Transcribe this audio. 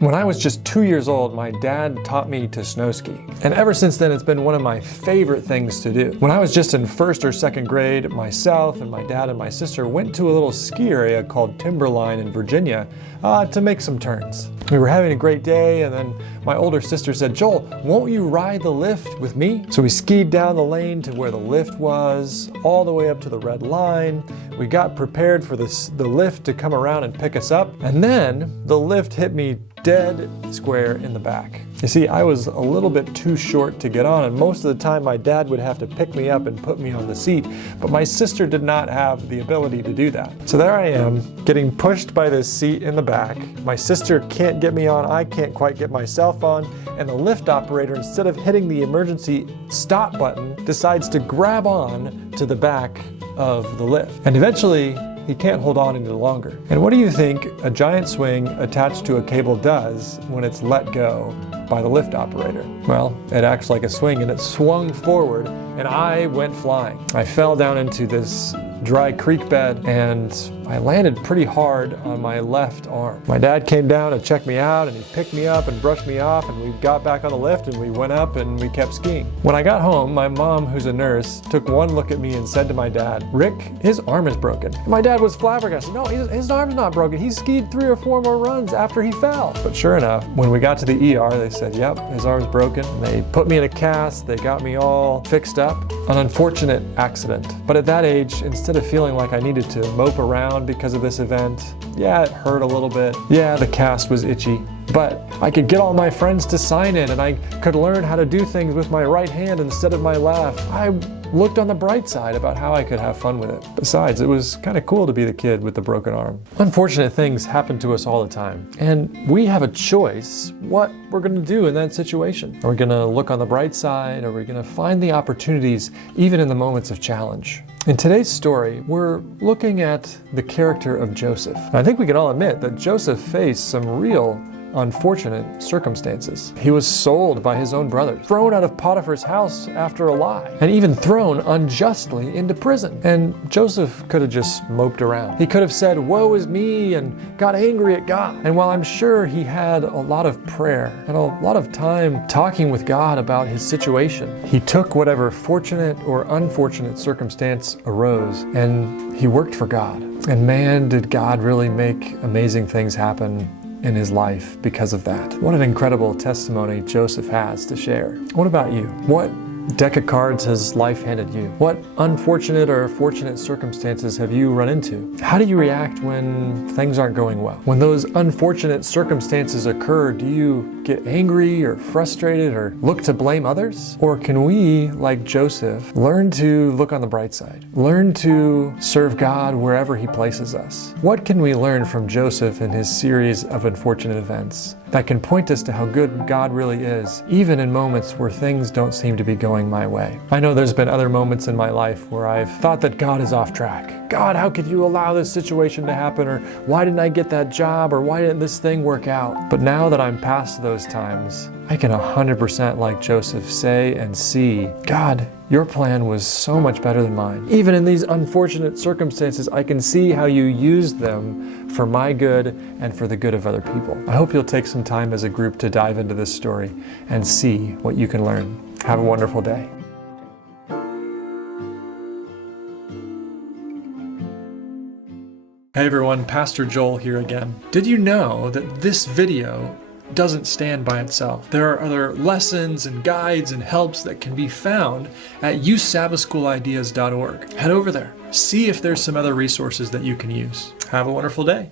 When I was just 2 years old, my dad taught me to snow ski. And ever since then, it's been one of my favorite things to do. When I was just in first or second grade, myself and my dad and my sister went to a little ski area called Timberline in Virginia to make some turns. We were having a great day, and then my older sister said, "Joel, won't you ride the lift with me?" So we skied down the lane to where the lift was, all the way up to the red line. We got prepared for the lift to come around and pick us up, and then the lift hit me dead square in the back. You see, I was a little bit too short to get on, and most of the time my dad would have to pick me up and put me on the seat, but my sister did not have the ability to do that. So there I am, getting pushed by this seat in the back. My sister can't get me on, I can't quite get myself on, and the lift operator, instead of hitting the emergency stop button, decides to grab on to the back of the lift. And eventually, he can't hold on any longer. And what do you think a giant swing attached to a cable does when it's let go by the lift operator? Well, it acts like a swing, and it swung forward, and I went flying. I fell down into this dry creek bed, and I landed pretty hard on my left arm. My dad came down to check me out, and he picked me up and brushed me off, and we got back on the lift, and we went up and we kept skiing. When I got home, my mom, who's a nurse, took one look at me and said to my dad, "Rick, his arm is broken." And my dad was flabbergasted. "No, his arm's not broken. He skied 3 or 4 more runs after he fell." But sure enough, when we got to the ER, they said, "Yep, his arm's broken." They put me in a cast, they got me all fixed up. An unfortunate accident. But at that age, instead of feeling like I needed to mope around because of this event, yeah, it hurt a little bit. Yeah, the cast was itchy. But I could get all my friends to sign it, and I could learn how to do things with my right hand instead of my left. I looked on the bright side about how I could have fun with it. Besides, it was kind of cool to be the kid with the broken arm. Unfortunate things happen to us all the time, and we have a choice what we're going to do in that situation. Are we going to look on the bright side? Are we going to find the opportunities even in the moments of challenge? In today's story, we're looking at the character of Joseph. And I think we can all admit that Joseph faced some real unfortunate circumstances. He was sold by his own brothers, thrown out of Potiphar's house after a lie, and even thrown unjustly into prison. And Joseph could have just moped around. He could have said, "Woe is me," and got angry at God. And while I'm sure he had a lot of prayer and a lot of time talking with God about his situation, he took whatever fortunate or unfortunate circumstance arose and he worked for God. And man, did God really make amazing things happen in his life because of that. What an incredible testimony Joseph has to share. What about you? What deck of cards has life handed you? What unfortunate or fortunate circumstances have you run into? How do you react when things aren't going well? When those unfortunate circumstances occur, do you get angry or frustrated or look to blame others? Or can we, like Joseph, learn to look on the bright side? Learn to serve God wherever he places us? What can we learn from Joseph in his series of unfortunate events that can point us to how good God really is, even in moments where things don't seem to be going my way? I know there's been other moments in my life where I've thought that God is off track. God, how could you allow this situation to happen? Or why didn't I get that job? Or why didn't this thing work out? But now that I'm past those times, I can 100% like Joseph say and see, God, your plan was so much better than mine. Even in these unfortunate circumstances, I can see how you used them for my good and for the good of other people. I hope you'll take some time as a group to dive into this story and see what you can learn. Have a wonderful day. Hey everyone, Pastor Joel here again. Did you know that this video doesn't stand by itself? There are other lessons and guides and helps that can be found at YouSabbathSchoolIdeas.org. Head over there. See if there's some other resources that you can use. Have a wonderful day.